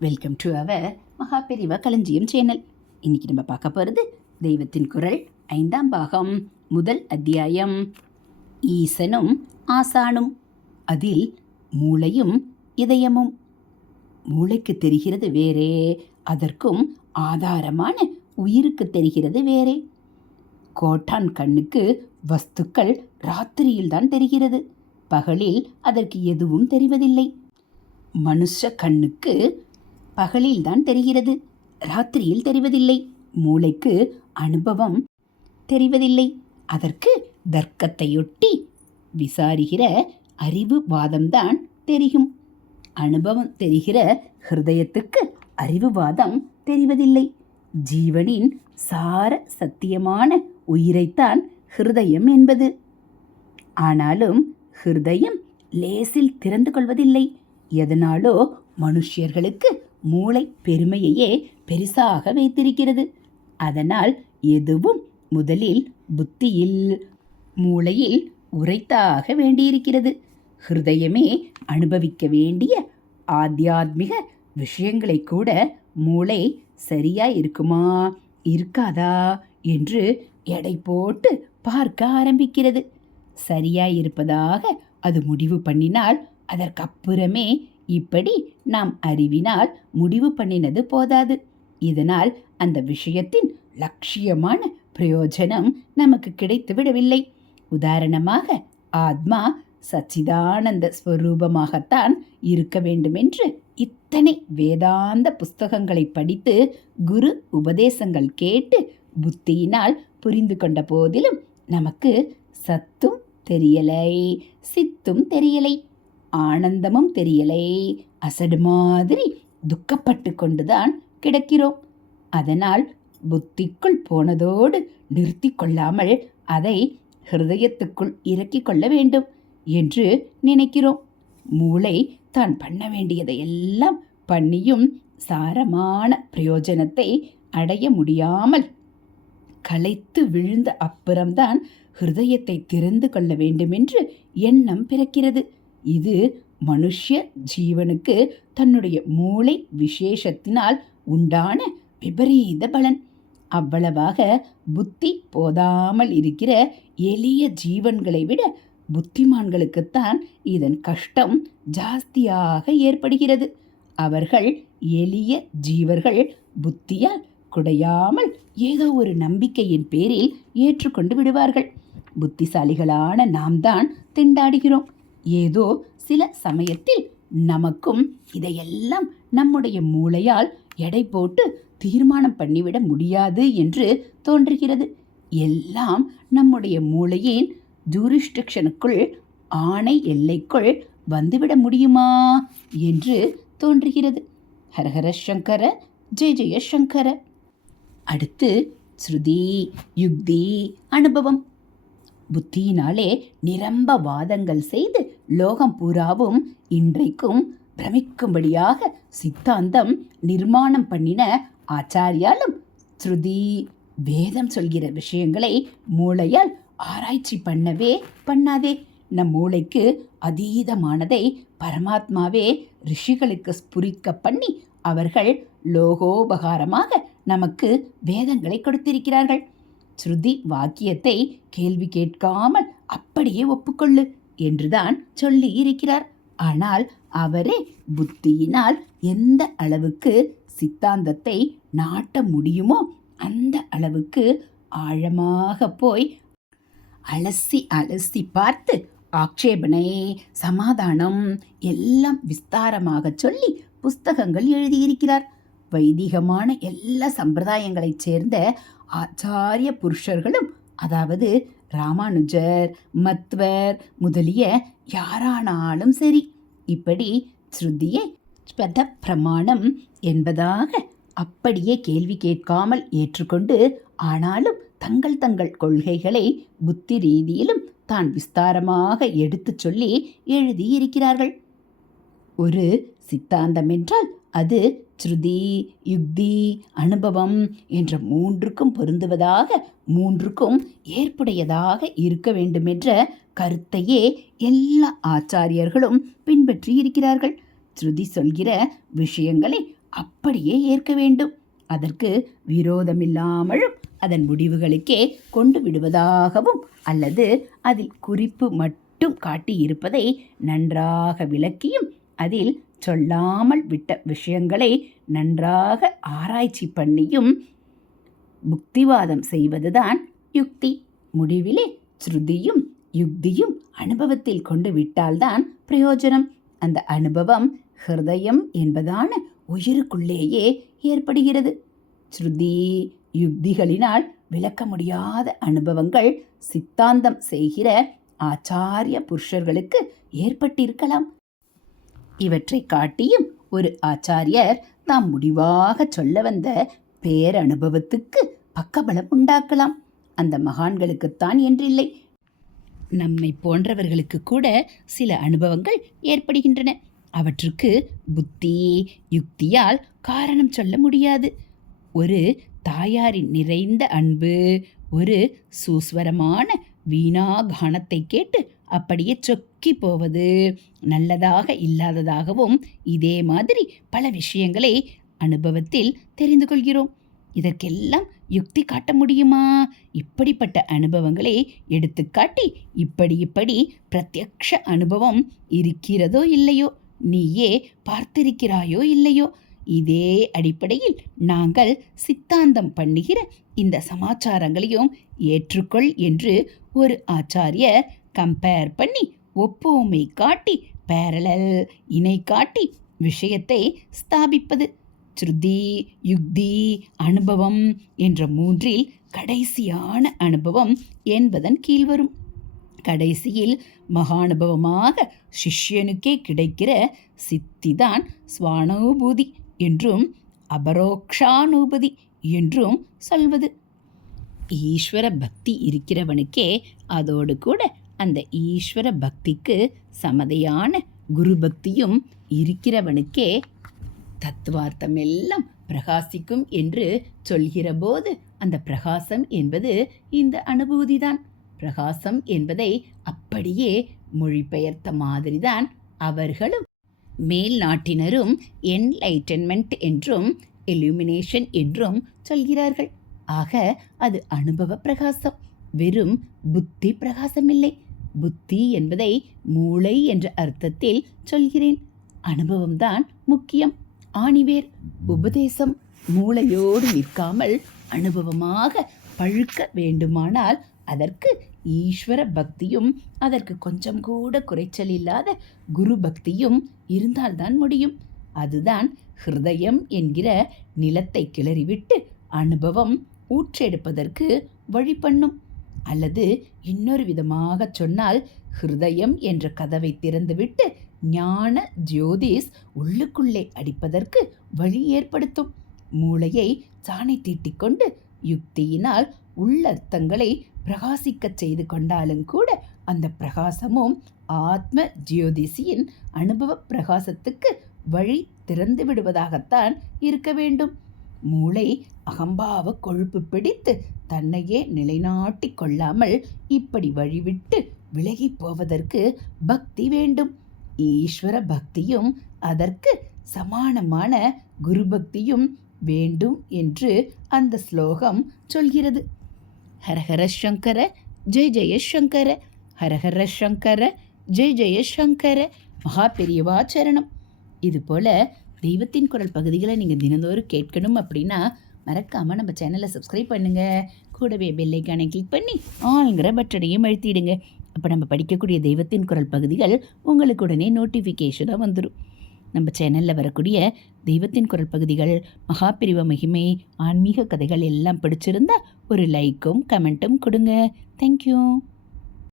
Welcome to our மகா பெரிவா களஞ்சியம் channel இன்னைக்கு நம்ம பார்க்க போகிறது தெய்வத்தின் குரல் ஐந்தாம் பாகம் முதல் அத்தியாயம். ஈசனும் ஆசானும் அதில் மூளையும் இதயமும். மூளைக்கு தெரிகிறது வேறே அதற்கும் ஆதாரமான உயிருக்கு தெரிகிறது வேறே. கோட்டான் கண்ணுக்கு வஸ்துக்கள் ராத்திரியில்தான் தெரிகிறது. பகலில் அதற்கு எதுவும் தெரிவதில்லை. மனுஷ கண்ணுக்கு பகலில்தான் தெரிகிறது. ராத்திரியில் தெரிவதில்லை. மூளைக்கு அனுபவம் தெரிவதில்லை. அதற்கு தர்க்கத்தையொட்டி விசாரிக்கிற அறிவு வாதம்தான் தெரியும். அனுபவம் தெரிகிற ஹிருதயத்துக்கு அறிவுவாதம் தெரிவதில்லை. ஜீவனின் சார சத்தியமான உயிரைத்தான் ஹிருதயம் என்பது. ஆனாலும் ஹிருதயம் லேசில் திறந்து கொள்வதில்லை. எதனாலோ மனுஷியர்களுக்கு மூளை பெருமையையே பெரிசாக வைத்திருக்கிறது. அதனால் எதுவும் முதலில் புத்தியில் மூளையில் உரைத்தாக வேண்டியிருக்கிறது. ஹிருதயமே அனுபவிக்க வேண்டிய ஆத்தியாத்மிக விஷயங்களை கூட மூளை சரியா இருக்குமா இருக்காதா என்று எடை போட்டு பார்க்க ஆரம்பிக்கிறது. சரியா இருப்பதாக அது முடிவு பண்ணினால் அதற்கப்புறமே இப்படி நாம் அறிவினால் முடிவு பண்ணினது போதாது. இதனால் அந்த விஷயத்தின் லட்சியமான பிரயோஜனம் நமக்கு கிடைத்து விடவில்லை. உதாரணமாக ஆத்மா சச்சிதானந்த ஸ்வரூபமாகத்தான் இருக்க வேண்டுமென்று இத்தனை வேதாந்த புஸ்தகங்களை படித்து குரு உபதேசங்கள் கேட்டு புத்தியினால் புரிந்து கொண்ட போதிலும் நமக்கு சத்தும் தெரியலை சித்தும் தெரியலை. ஆனந்தமும் தெரியலை. அசடு மாதிரி துக்கப்பட்டு கொண்டுதான் கிடக்கிறோம். அதனால் புத்திக்குள் போனதோடு நிறுத்தி கொள்ளாமல் அதை ஹிருதயத்துக்குள் இறக்கிக் கொள்ள வேண்டும் என்று நினைக்கிறோம். மூளை தான் பண்ண வேண்டியதை எல்லாம் பண்ணியும் சாரமான பிரயோஜனத்தை அடைய முடியாமல் களைத்து விழுந்த அப்புறம்தான் ஹிருதயத்தை திறந்து கொள்ள வேண்டுமென்று எண்ணம் பிறக்கிறது. இது மனுஷ்ய ஜீவனுக்கு தன்னுடைய மூளை விசேஷத்தினால் உண்டான விபரீத பலன். அவ்வளவாக புத்தி போதாமல் இருக்கிற எளிய ஜீவன்களை விட புத்திமான்களுக்குத்தான் இதன் கஷ்டம் ஜாஸ்தியாக ஏற்படுகிறது. அவர்கள் எளிய ஜீவர்கள் புத்தியால் குடையாமல் ஏதோ ஒரு நம்பிக்கையின் பேரில் ஏற்றுக்கொண்டு விடுவார்கள். புத்திசாலிகளான நாம் தான் திண்டாடுகிறோம். ஏதோ சில சமயத்தில் நமக்கும் இதையெல்லாம் நம்முடைய மூளையால் எடை போட்டு தீர்மானம் பண்ணிவிட முடியாது என்று தோன்றுகிறது. எல்லாம் நம்முடைய மூளையின் ஜூரிஸ்டிக்ஷனுக்குள் ஆணை எல்லைக்குள் வந்துவிட முடியுமா என்று தோன்றுகிறது. ஹரஹர சங்கர ஜெய ஜெய சங்கர. அடுத்து ஸ்ருதி யுக்தி அனுபவம். புத்தியினாலே நிரம்ப வாதங்கள் செய்து லோகம் பூராவும் இன்றைக்கும் பிரமிக்கும்படியாக சித்தாந்தம் நிர்மாணம் பண்ணின ஆச்சாரியாலும் ஸ்ருதி வேதம் சொல்கிற விஷயங்களை மூளையால் ஆராய்ச்சி பண்ணவே பண்ணாதே. நம் மூளைக்கு அதீதமானதை பரமாத்மாவே ரிஷிகளுக்கு ஸ்புரிக்க பண்ணி அவர்கள் லோகோபகாரமாக நமக்கு வேதங்களை கொடுத்திருக்கிறார்கள். ஸ்ருதி வாக்கியத்தை கேள்வி கேட்காமல் அப்படியே ஒப்புக்கொள்ளு என்றுதான் சொல்லி இருக்கிறார். ஆனால் அவரே புத்தியினால் எந்த அளவுக்கு சித்தாந்தத்தை நாட்ட முடியுமோ அந்த அளவுக்கு ஆழமாக போய் அலசி அலசி பார்த்து ஆக்ஷேபனை சமாதானம் எல்லாம் விஸ்தாரமாக சொல்லி புஸ்தகங்கள் எழுதியிருக்கிறார். வைதிகமான எல்லா சம்பிரதாயங்களைச் சேர்ந்த ஆச்சாரிய புருஷர்களும் அதாவது ராமானுஜர் மத்வர் முதலிய யாரானாலும் சரி இப்படி ஸ்ருதியை ஸ்பத பிரமாணம் என்பதாக அப்படியே கேள்வி கேட்காமல் ஏற்றுக்கொண்டு ஆனாலும் தங்கள் தங்கள் கொள்கைகளை புத்தி ரீதியிலும் தான் விஸ்தாரமாக எடுத்துச் சொல்லி எழுதியிருக்கிறார்கள். ஒரு சித்தாந்தம் என்றால் அது ஸ்ருதி யுக்தி அனுபவம் என்ற மூன்றுக்கும் பொருந்துவதாக மூன்றுக்கும் ஏற்புடையதாக இருக்க வேண்டுமென்ற கருத்தையே எல்லா ஆச்சாரியர்களும் பின்பற்றி இருக்கிறார்கள் ஸ்ருதி சொல்கிற விஷயங்களை அப்படியே ஏற்க வேண்டும். அதற்கு விரோதமில்லாமலும் அதன் முடிவுகளுக்கே கொண்டு விடுவதாகவும் அல்லது அதில் குறிப்பு மட்டும் காட்டியிருப்பதை நன்றாக விளக்கியும் அதில் சொல்லாமல் விட்ட விஷயங்களை நன்றாக ஆராய்ச்சி பண்ணியும் புக்திவாதம் செய்வதுதான் யுக்தி. முடிவிலே ஸ்ருதியும் யுக்தியும் அனுபவத்தில் கொண்டு விட்டால்தான் பிரயோஜனம். அந்த அனுபவம் ஹிருதயம் என்பதான உயிருக்குள்ளேயே ஏற்படுகிறது. ஸ்ருதி யுக்திகளினால் விளக்க முடியாத அனுபவங்கள் சித்தாந்தம் செய்கிற ஆச்சாரிய புருஷர்களுக்கு ஏற்பட்டிருக்கலாம். இவற்றை காட்டியும் ஒரு ஆச்சாரியர் தாம் முடிவாக சொல்ல வந்த பேரனுபவத்துக்கு பக்கபலம் உண்டாக்கலாம். அந்த மகான்களுக்குத்தான் என்றில்லை. நம்மை போன்றவர்களுக்கு கூட சில அனுபவங்கள் ஏற்படுகின்றன. அவற்றுக்கு புத்தி யுக்தியால் காரணம் சொல்ல முடியாது. ஒரு தாயாரின் நிறைந்த அன்பு ஒரு சூஸ்வரமான வீணாகானத்தை கேட்டு அப்படியே சொக்கி போவது நல்லதாக இல்லாததாகவும் இதே மாதிரி பல விஷயங்களை அனுபவத்தில் தெரிந்து கொள்கிறோம். இதற்கெல்லாம் யுக்தி காட்ட முடியுமா? இப்படிப்பட்ட அனுபவங்களை எடுத்துக்காட்டி இப்படி இப்படி பிரத்யக்ஷ அனுபவம் இருக்கிறதோ இல்லையோ நீயே பார்த்திருக்கிறாயோ இல்லையோ இதே அடிப்படையில் நாங்கள் சித்தாந்தம் பண்ணுகிற இந்த சமாச்சாரங்களையும் ஏற்றுக்கொள் என்று ஒரு ஆச்சாரியர் கம்பேர் பண்ணி ஒப்புமை காட்டி பேரலல் இணை காட்டி விஷயத்தை ஸ்தாபிப்பது. ஸ்ருதி யுக்தி அனுபவம் என்ற மூன்றில் கடைசியான அனுபவம் என்பதன் கீழ் வரும். கடைசியில் மகானுபவமாக சிஷ்யனுக்கே கிடைக்கிற சித்திதான் ஸ்வானுபூதி என்றும் அபரோக்ஷானுபதி என்றும் சொல்வது. ஈஸ்வர பக்தி இருக்கிறவனுக்கே அதோடு கூட அந்த ஈஸ்வர பக்திக்கு சமதையான குரு பக்தியும் இருக்கிறவனுக்கே தத்துவார்த்தம் எல்லாம் பிரகாசிக்கும் என்று சொல்கிற போது அந்த பிரகாசம் என்பது இந்த அனுபூதிதான். பிரகாசம் என்பதை அப்படியே மொழிபெயர்த்த மாதிரிதான் அவர்களும் மேல் நாட்டினரும் என்லைட்டன்மெண்ட் என்றும் எலுமினேஷன் என்றும் சொல்கிறார்கள். ஆக அது அனுபவ பிரகாசம். வெறும் புத்தி பிரகாசம் இல்லை புத்தி என்பதை மூளை என்ற அர்த்தத்தில் சொல்கிறேன். அனுபவம்தான் முக்கியம். ஆணிவேர் உபதேசம் மூளையோடு நிற்காமல் அனுபவமாக பழுக்க வேண்டுமானால் அதற்கு ஈஸ்வர பக்தியும் அதற்கு கொஞ்சம் கூட குறைச்சல் இல்லாத குரு பக்தியும் இருந்தால்தான் முடியும். அதுதான் ஹிருதயம் என்கிற நிலத்தை கிளறிவிட்டு அனுபவம் ஊற்றெடுப்பதற்கு வழி பண்ணும் அல்லது இன்னொரு விதமாக சொன்னால் ஹிருதயம் என்ற கதவை திறந்துவிட்டு ஞான ஜோதிஸ் உள்ளுக்குள்ளே அடிப்பதற்கு வழி ஏற்படுத்தும். மூளையை சாணை தீட்டிக்கொண்டு யுக்தியினால் உள்ளர்த்தங்களை பிரகாசிக்கச் செய்து கொண்டாலும் கூட அந்த பிரகாசமும் ஆத்ம ஜியோதிசியின் அனுபவ பிரகாசத்துக்கு வழி திறந்து விடுவதாகத்தான் இருக்க வேண்டும். மூளை அகம்பாவ கொழுப்பு பிடித்து தன்னையே நிலைநாட்டி கொள்ளாமல் இப்படி வழிவிட்டு விலகி போவதற்கு பக்தி வேண்டும். ஈஸ்வர பக்தியும் அதற்கு சமானமான குரு பக்தியும் வேண்டும் என்று அந்த ஸ்லோகம் சொல்கிறது. ஹரஹர சங்கர ஜெய் ஜெயசங்கர ஹரஹர சங்கர ஜெய் ஜெய சங்கர. மகா பெரியவாச்சரணம் இதுபோல் தெய்வத்தின் குரல் பகுதிகளை நீங்கள் தினந்தோறும் கேட்கணும் அப்படின்னா மறக்காமல் நம்ம சேனலை சப்ஸ்கிரைப் பண்ணுங்கள் கூடவே பெல்லைக்கானை கிளிக் பண்ணி ஆளுங்கிற பட்டனையும் அழுத்திடுங்க. அப்போ நம்ம படிக்கக்கூடிய தெய்வத்தின் குரல் பகுதிகள் உங்களுக்கு உடனே நோட்டிஃபிகேஷனாக வந்துடும் நம்ம சேனலில் வரக்கூடிய தெய்வத்தின் குரல் பகுதிகள் மகாபிரிவ மகிமை ஆன்மீக கதைகள் எல்லாம் பிடிச்சிருந்தா ஒரு லைக்கும் கமெண்ட்டும் கொடுங்க. தேங்க்யூ